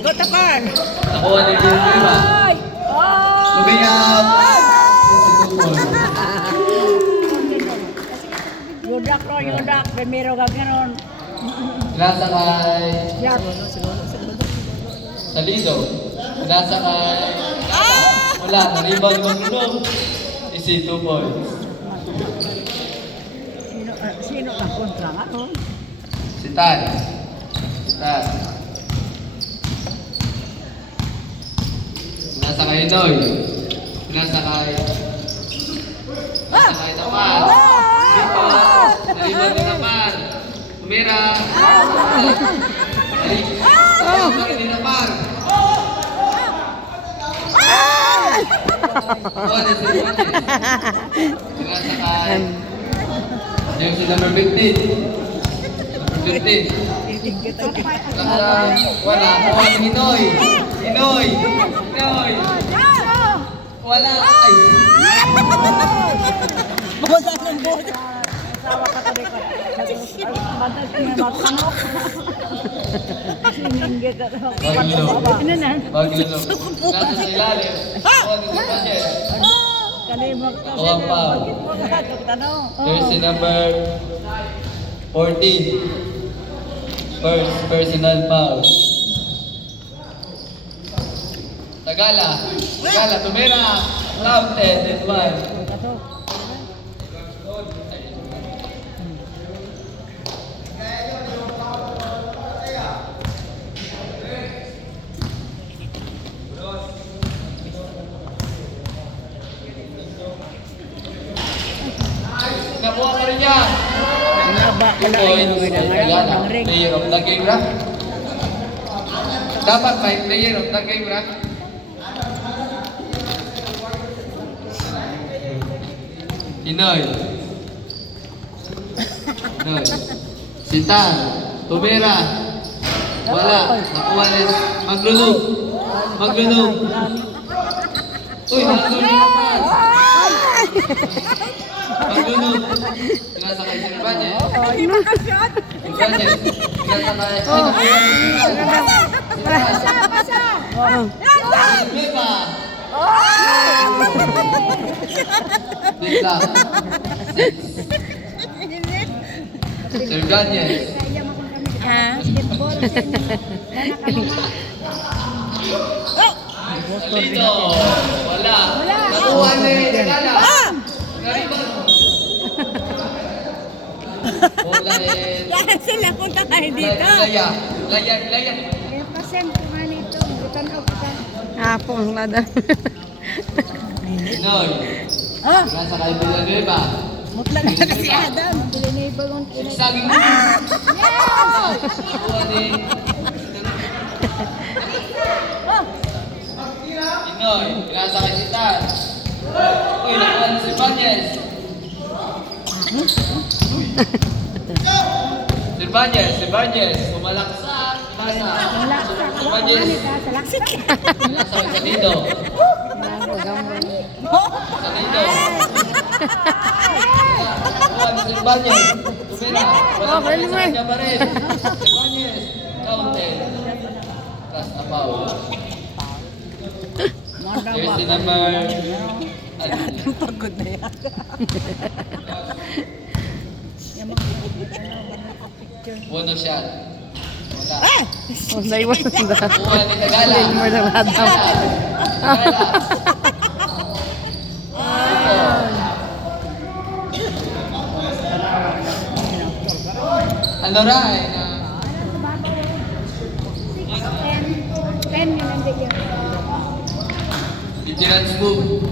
Gotapan! Nakuha ni Lima. Lumiyak! Yudak lo, yudak. Primero gagano'n. Nasa kay Yak. Salido. Nasa kay wala, na-rebound maglulong. Isi 2 points. Sino ka kontra nga? Si Tan. Si Tan. Nasa kay Noy. Nasa kay Tamar. Dito. Na-rebound ni Tamar. Tumira. Na-rebound ni Tamar. Nakuha ni Silvante. Nasa kay Jersey number 15. Number 15. Wala. Nakuha ni Inoy. Inoy. Inoy. Wala. Ay. Boda ng boda. Sawa ka tabi ko. Batal ka na makanok. Siningit at Bagilo. ano na? Bagilo. Nasa sa ilalim. Nakuha ni Silvante. Kalimag ka Nakuha pa. Bakit mo nga itong tanong? Jersey number 14. First personal foul. Tagala. Tagala. Tumira. Counted and 1. Nakuha pa rin yan. Naba ka na Points. yung Tagala. ng ring. Player of the game, Rock. Dapat may player of the game, Rock. Inoy. Inoy. Sitan. Tumira. Wala. Nakuha ni Maglulog. Maglulog. Uy, naglulog naman. Maglulog. Pinasa kay Silvante. Silvante. Pinasa kay... Lima. Bigla. Silvante. Dito. Wala. Nakuha ni Tagala. Naribang. Bola eh. Lahat sila punta kayo dito. Laya. Laya. Laya. Eh, pasen ko nga nito. Itanaw kita. Apong lada. Noy. Nasa kay Villanueva. Mutlang na kasi Adam. Villanueva yung Saging mo. Nakuha ni... Inoy. Nasa kay Sitan. Uy, nakuha ni Silvanias. Silvanias. Pumalaksak. Nasa. Silvanias. Salaksik. Nasa kay Salido. Salido. Nakuha ni Silvanias. Tumira. Walang sa kanya pa rin. Silvanias. Counted. Plus a foul. Jersey number... Pagod na yan. One shot. Wala. Oh, naiwan na. Nakuha ni Tagala. Mo na lada. Tagala. Ano ra eh? 10 yun ang ganyan. Vigilance move.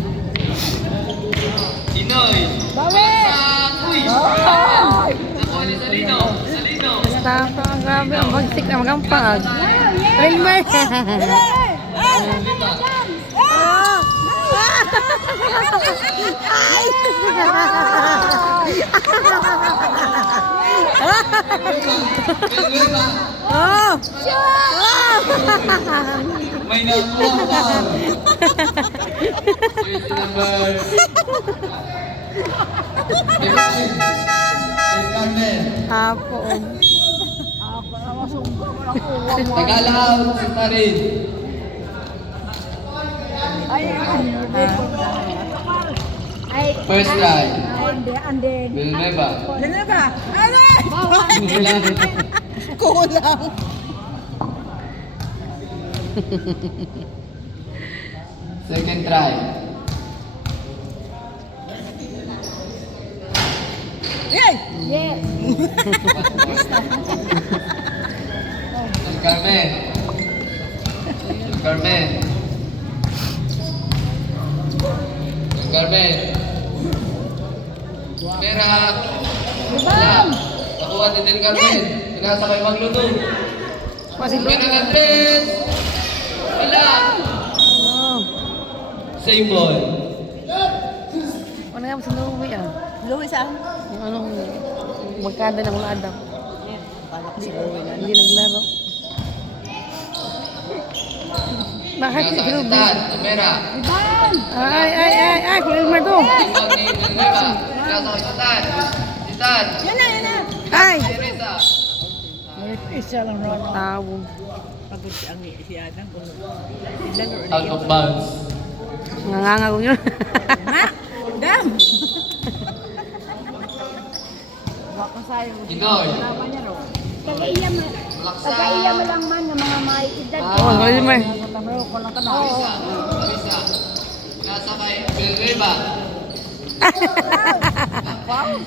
Inoy. Bawi! Uy! Nakuha ni Salino. Salino. Basta ang grabe ang bagsik na magampag. Rilmer. Villanueva. Oh! May nakuha pa. Jersey number 15. Carmen. Apong. Ako na masunggo. Tagala out si Tarin. First try. Villanueva. Kulang. Second try. Yes. Del Carmen. Del Carmen. Del Carmen. Pera. Wala. Nakuha ni Del Carmen. Pinasa kay Magluto. Pera ng tres. Wala. Oh. Same ball. Ano nga sa Louie ah? Luis ah. Yung anong magkada ng mga Adam. Hindi naglaro. Bakit si Pinasa kay Ruby? Tan. Pera. Ay, Kulilmar to. Ikaw ni Villanueva. Pinasa kay Tan. Si Tan. Yan na. Ay! Teresa. Isa lang ron. Tawag. Pagod si Adam. Out of bounds. Nganganga ko yun. Ha? Dam! Baka sa'yo. Inoy. Kagaiya mo. Kagaiya mo lang man ng mga may edad. Oo, Kulilmar. Teresa. Pinasa kay Villanueva. Inoy.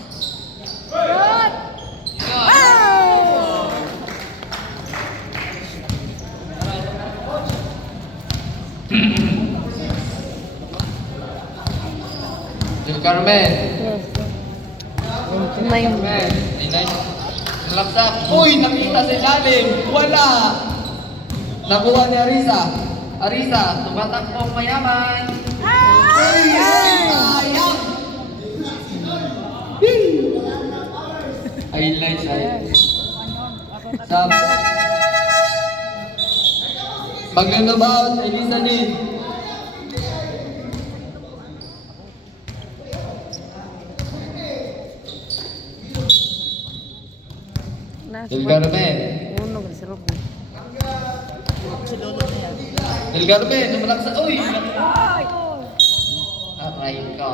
Del Carmen. Nine. Inay. Lapsak. Uy, nakita sa ilalim. Wala. Nakuha ni Arisa. Arisa, tumatakbong mayaman. Ay! Sayang! Highlights ay. Sab. Maglulubaw sa Elisa din. Del Carmen. Uno, si Ruby. Del Carmen, tumalak sa... Uy! Aray ka.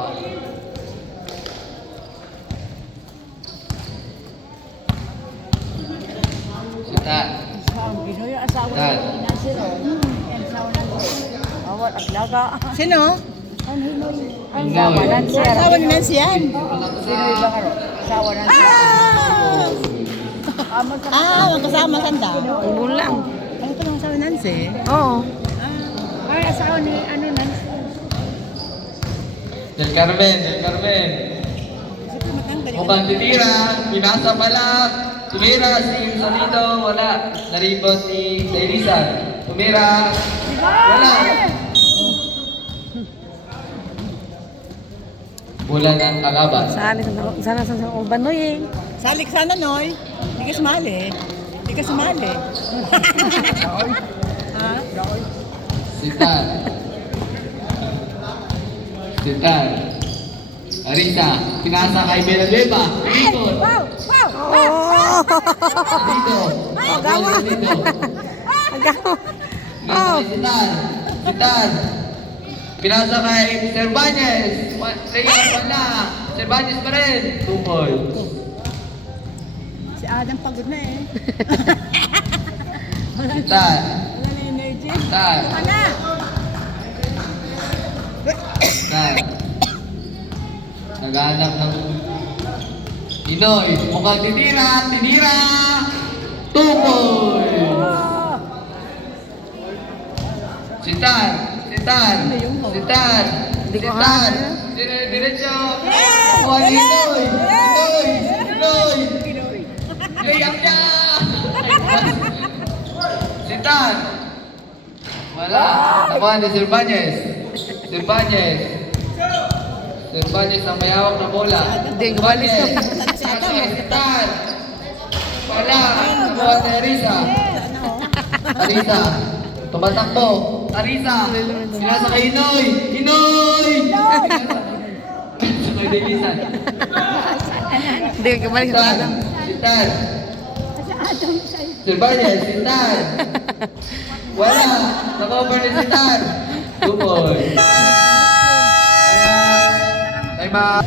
Sita. Tan. Sino? Inoy. Asawa ni Nancy yan. Magkasama sanda. Ulo lang. Ano ko lang asawa ni Nancy? Oo. Ay, asawa ni Nancy. Del Carmen, Del Carmen. Mukhang titira, pinasa pala. Tumira si Solito, wala. Naribot ni Elisa. Tumira, wala. Wala ng kalaban. Sana sa Banoy eh. Salik sana, Noy. Hindi ka sumali. Hindi ka sumali. Ha? Sitan. Sitan. Arisa, pinasa kay Villanueva. Ikot. Oh! Dito. Agawa. Dito. Agawa. Pinasa kay Sitan. Sitan. Pinasa kay Cervantes. Rhea wala. Cervantes pa rin. 2 points. Si Adam pagod na eh. Sitan. Wala na energy. Sitan. Wala. Sitan. Naghahanap ng Inoy. Mukhang tinira. Tinira. 2 points. Sitan. Sitan. Sitan. Hindi ko Sitan. Diretso. Kuha ni Inoy. Inoy. Inoy. Gayak niya. Sitan. Wala. Nakuha ni Cervantes. Cervantes. Cervantes ang mayawak na bola. Hindi, gumalis na. Sitan. Wala. Nakuha ni Arisa. Arisa. Tumatakbo. Arisa. Sinasa kay Inoy. Inoy! Sa kay Delisan. Hindi, gumalis na. Sitan. Sa Adam sa'yo. Cervantes, si Tar. Wala. Naka-over ni si Tar. 2 points. Time out.